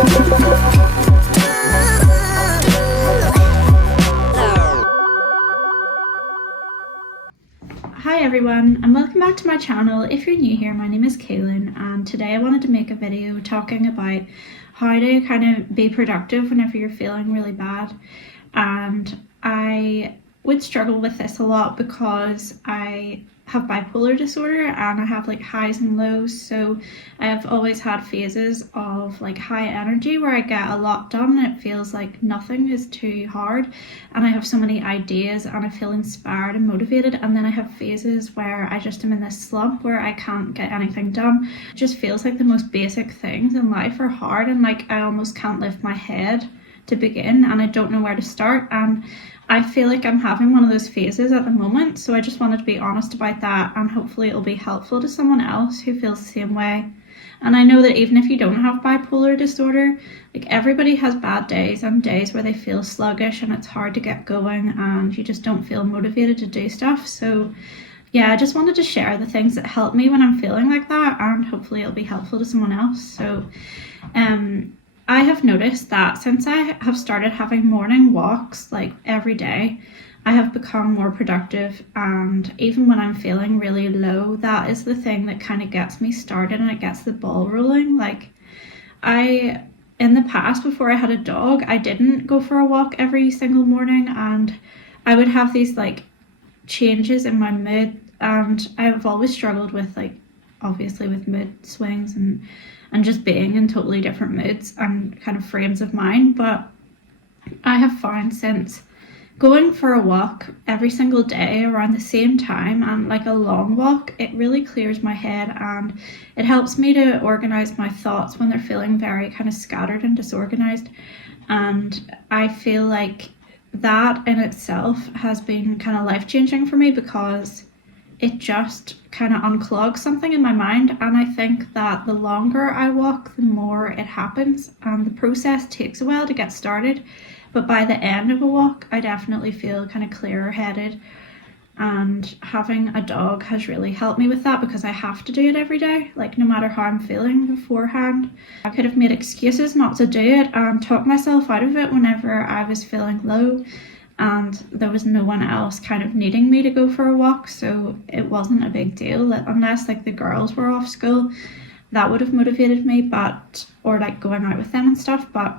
Hi everyone, and welcome back to my channel. If you're new here, my name is Kaylin, and today I wanted to make a video talking about how to kind of be productive whenever you're feeling really bad. And I would struggle with this a lot because I have bipolar disorder and I have like highs and lows, so I have always had phases of like high energy where I get a lot done and it feels like nothing is too hard and I have so many ideas and I feel inspired and motivated, and then I have phases where I just am in this slump where I can't get anything done. It just feels like the most basic things in life are hard and like I almost can't lift my head to begin and I don't know where to start, and I feel like I'm having one of those phases at the moment, so I just wanted to be honest about that, and hopefully it'll be helpful to someone else who feels the same way. And I know that even if you don't have bipolar disorder, like everybody has bad days and days where they feel sluggish and it's hard to get going and you just don't feel motivated to do stuff. So yeah, I just wanted to share the things that help me when I'm feeling like that, and hopefully it'll be helpful to someone else. So I have noticed that since I have started having morning walks like every day, I have become more productive, and even when I'm feeling really low, that is the thing that kind of gets me started and it gets the ball rolling. Like in the past, before I had a dog, I didn't go for a walk every single morning and I would have these like changes in my mood, and I've always struggled with like obviously with mood swings and just being in totally different moods and kind of frames of mind. But I have found since going for a walk every single day around the same time, and like a long walk, it really clears my head and it helps me to organize my thoughts when they're feeling very kind of scattered and disorganized. And I feel like that in itself has been kind of life-changing for me because it just kind of unclogs something in my mind, and I think that the longer I walk, the more it happens, and the process takes a while to get started, but by the end of a walk I definitely feel kind of clearer headed. And having a dog has really helped me with that because I have to do it every day, like no matter how I'm feeling beforehand. I could have made excuses not to do it and talk myself out of it whenever I was feeling low, and there was no one else kind of needing me to go for a walk, so it wasn't a big deal unless like the girls were off school. That would have motivated me, but or like going out with them and stuff. But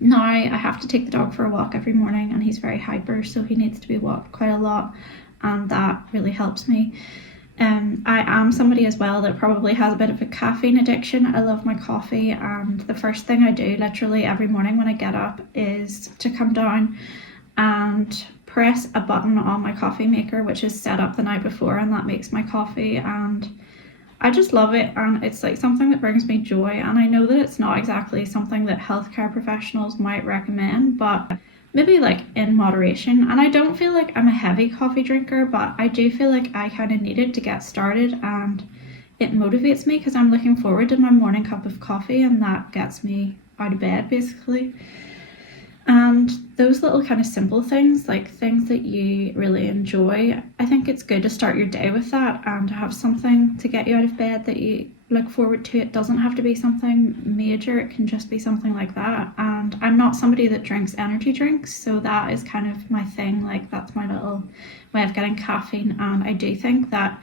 now I have to take the dog for a walk every morning and he's very hyper, so he needs to be walked quite a lot, and that really helps me. I am somebody as well that probably has a bit of a caffeine addiction. I love my coffee, and the first thing I do literally every morning when I get up is to come down and press a button on my coffee maker, which is set up the night before, and that makes my coffee, and I just love it, and it's like something that brings me joy. And I know that it's not exactly something that healthcare professionals might recommend, but maybe like in moderation. And I don't feel like I'm a heavy coffee drinker, but I do feel like I kind of need it to get started, and it motivates me because I'm looking forward to my morning cup of coffee, and that gets me out of bed basically. And those little kind of simple things, like things that you really enjoy, I think it's good to start your day with that and to have something to get you out of bed that you look forward to. It doesn't have to be something major, it can just be something like that. And I'm not somebody that drinks energy drinks, so that is kind of my thing, like that's my little way of getting caffeine. And I do think that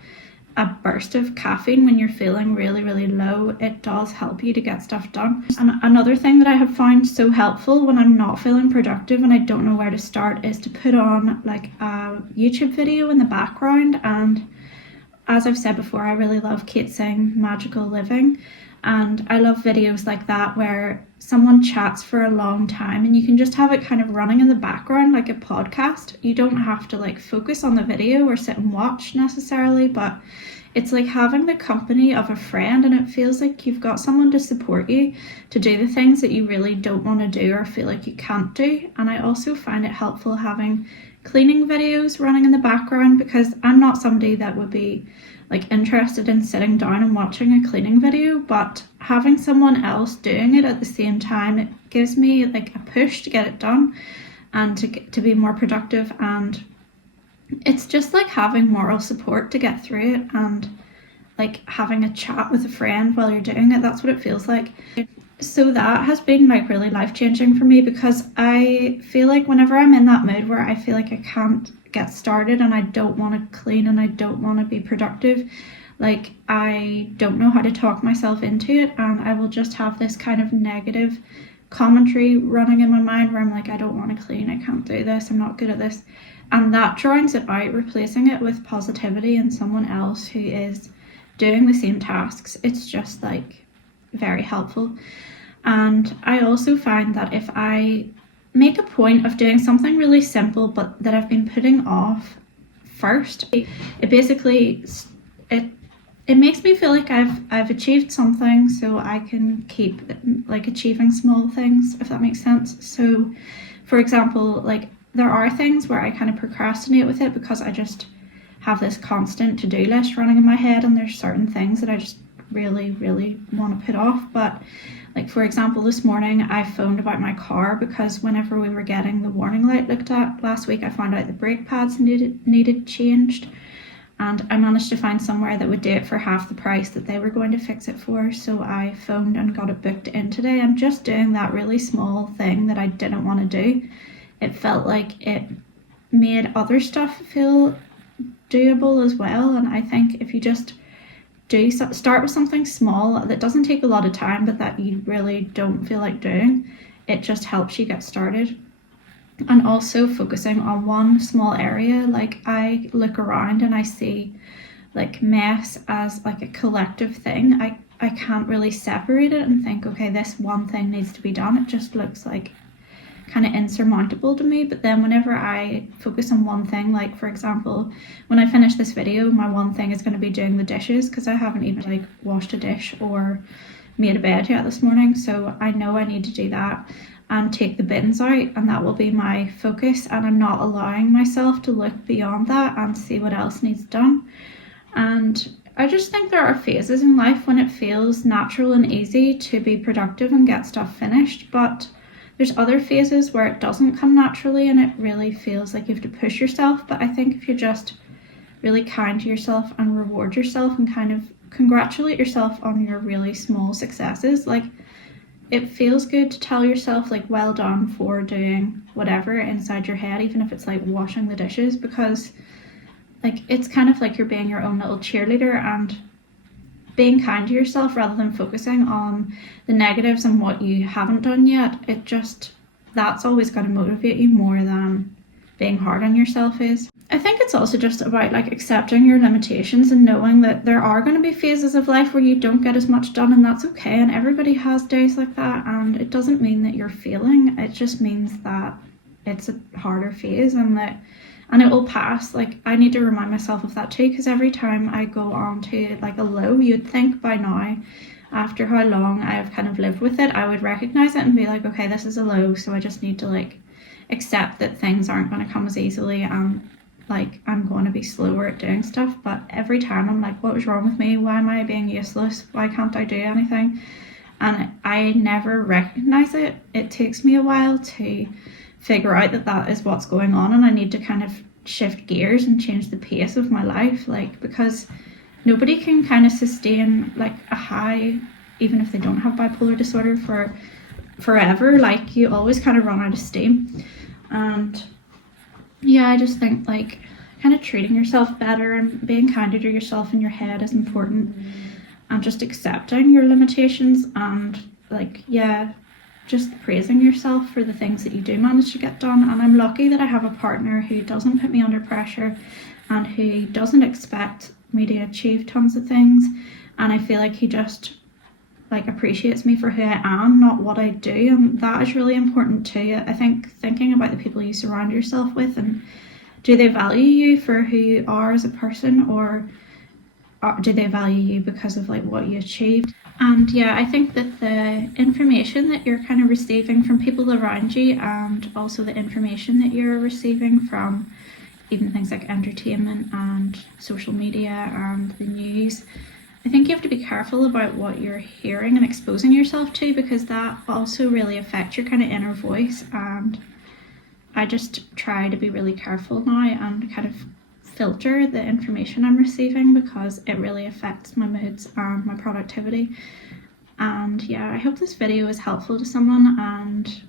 a burst of caffeine when you're feeling really, really low, it does help you to get stuff done. And another thing that I have found so helpful when I'm not feeling productive and I don't know where to start is to put on like a YouTube video in the background. And as I've said before, I really love Kate Singh Magical Living, and I love videos like that where someone chats for a long time and you can just have it kind of running in the background like a podcast. You don't have to like focus on the video or sit and watch necessarily, but it's like having the company of a friend, and it feels like you've got someone to support you to do the things that you really don't want to do or feel like you can't do. And I also find it helpful having cleaning videos running in the background, because I'm not somebody that would be like interested in sitting down and watching a cleaning video, but having someone else doing it at the same time, it gives me like a push to get it done and to be more productive. And it's just like having moral support to get through it, and like having a chat with a friend while you're doing it. That's what it feels like. So that has been like really life-changing for me, because I feel like whenever I'm in that mood where I feel like I can't get started and I don't want to clean and I don't want to be productive, like I don't know how to talk myself into it, and I will just have this kind of negative commentary running in my mind where I'm like, I don't want to clean, I can't do this, I'm not good at this. And that drowns it out, replacing it with positivity and someone else who is doing the same tasks. It's just like very helpful. And I also find that if I make a point of doing something really simple but that I've been putting off first, it basically it makes me feel like I've achieved something, so I can keep like achieving small things, if that makes sense. So for example, like there are things where I kind of procrastinate with it because I just have this constant to-do list running in my head, and there's certain things that I just really want to put off. But like for example, this morning I phoned about my car because whenever we were getting the warning light looked at last week, I found out the brake pads needed changed, and I managed to find somewhere that would do it for half the price that they were going to fix it for. So I phoned and got it booked in today, and just doing that really small thing that I didn't want to do, it felt like it made other stuff feel doable as well. And I think if you just start with something small that doesn't take a lot of time but that you really don't feel like doing, it just helps you get started. And also focusing on one small area, like I look around and I see like mess as like a collective thing. I can't really separate it and think, okay, this one thing needs to be done. It just looks like kind of insurmountable to me. But then whenever I focus on one thing, like for example, when I finish this video, my one thing is going to be doing the dishes, because I haven't even like washed a dish or made a bed yet this morning. So I know I need to do that and take the bins out, and that will be my focus, and I'm not allowing myself to look beyond that and see what else needs done. And I just think there are phases in life when it feels natural and easy to be productive and get stuff finished, but there's other phases where it doesn't come naturally and it really feels like you have to push yourself. But I think if you're just really kind to yourself and reward yourself and kind of congratulate yourself on your really small successes, like it feels good to tell yourself like well done for doing whatever inside your head, even if it's like washing the dishes, because like it's kind of like you're being your own little cheerleader and being kind to yourself rather than focusing on the negatives and what you haven't done yet. It just, that's always going to motivate you more than being hard on yourself is. I think it's also just about like accepting your limitations and knowing that there are going to be phases of life where you don't get as much done, and that's okay. And everybody has days like that, and it doesn't mean that you're failing. It just means that it's a harder phase and it will pass. Like I need to remind myself of that too, because every time I go on to like a low, you'd think by now, after how long I've kind of lived with it, I would recognize it and be like, okay, this is a low, so I just need to like accept that things aren't going to come as easily, and like I'm going to be slower at doing stuff. But every time I'm like, what was wrong with me? Why am I being useless? Why can't I do anything? And I never recognize it. It takes me a while to figure out that that is what's going on, and I need to kind of shift gears and change the pace of my life, like because nobody can kind of sustain like a high, even if they don't have bipolar disorder, for forever. Like you always kind of run out of steam. And yeah, I just think like kind of treating yourself better and being kinder to yourself in your head is important, and just accepting your limitations and like, yeah, just praising yourself for the things that you do manage to get done. And I'm lucky that I have a partner who doesn't put me under pressure and who doesn't expect me to achieve tons of things, and I feel like he just like appreciates me for who I am, not what I do. And that is really important too. I think thinking about the people you surround yourself with, and do they value you for who you are as a person, or do they value you because of like what you achieved? And yeah, I think that the information that you're kind of receiving from people around you, and also the information that you're receiving from even things like entertainment and social media and the news, I think you have to be careful about what you're hearing and exposing yourself to, because that also really affects your kind of inner voice. And I just try to be really careful now and kind of filter the information I'm receiving, because it really affects my moods and my productivity. And yeah, I hope this video is helpful to someone, and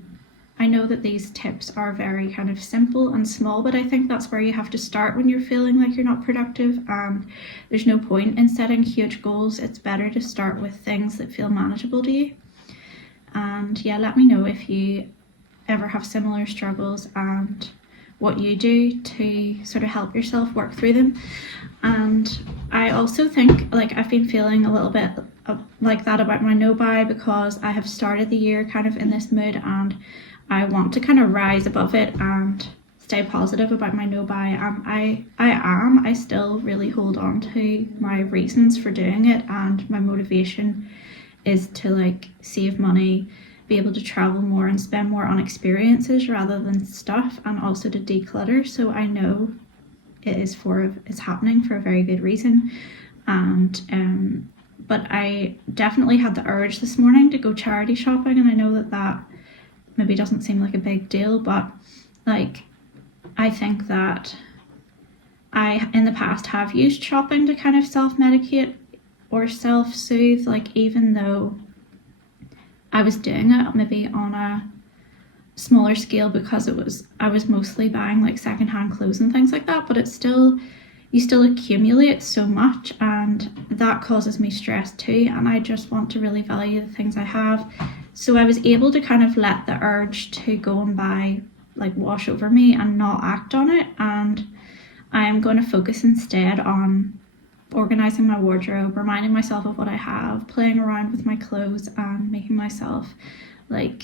I know that these tips are very kind of simple and small, but I think that's where you have to start when you're feeling like you're not productive, and there's no point in setting huge goals. It's better to start with things that feel manageable to you. And yeah, let me know if you ever have similar struggles and what you do to sort of help yourself work through them. And I also think like I've been feeling a little bit like that about my no buy, because I have started the year kind of in this mood, and I want to kind of rise above it and stay positive about my no buy. I still really hold on to my reasons for doing it, and my motivation is to like save money, be able to travel more and spend more on experiences rather than stuff, and also to declutter. So I know it's happening for a very good reason. And but I definitely had the urge this morning to go charity shopping, and I know that maybe doesn't seem like a big deal, but like I think that I in the past have used shopping to kind of self-medicate or self-soothe, like even though I was doing it maybe on a smaller scale because I was mostly buying like secondhand clothes and things like that, but you still accumulate so much, and that causes me stress too, and I just want to really value the things I have. So I was able to kind of let the urge to go and buy like wash over me and not act on it, and I am going to focus instead on organizing my wardrobe, reminding myself of what I have, playing around with my clothes, and making myself like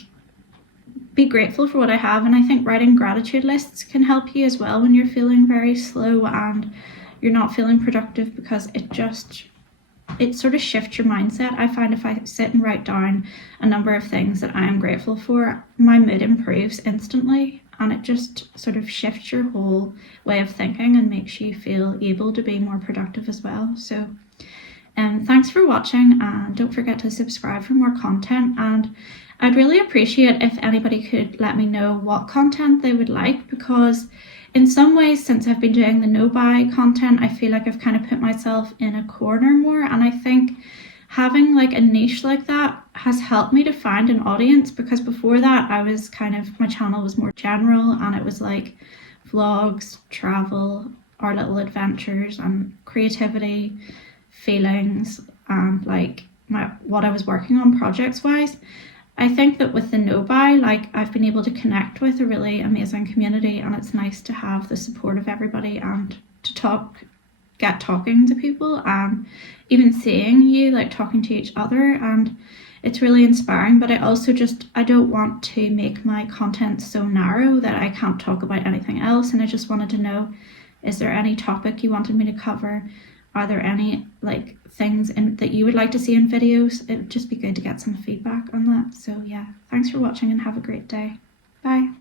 be grateful for what I have. And I think writing gratitude lists can help you as well when you're feeling very slow and you're not feeling productive, because it sort of shifts your mindset. I find if I sit and write down a number of things that I am grateful for, my mood improves instantly, and it just sort of shifts your whole way of thinking and makes you feel able to be more productive as well. So thanks for watching, and don't forget to subscribe for more content. And I'd really appreciate if anybody could let me know what content they would like, because in some ways, since I've been doing the no buy content, I feel like I've kind of put myself in a corner more, and I think having like a niche like that has helped me to find an audience, because before that I was kind of, my channel was more general, and it was like vlogs, travel, our little adventures, and creativity, feelings, and like what I was working on projects wise. I think that with the no buy, like I've been able to connect with a really amazing community, and it's nice to have the support of everybody and to get talking to people, and even seeing you like talking to each other, and it's really inspiring. But I don't want to make my content so narrow that I can't talk about anything else, and I just wanted to know, is there any topic you wanted me to cover? Are there any like things that you would like to see in videos? It would just be good to get some feedback on that. So yeah, thanks for watching and have a great day. Bye.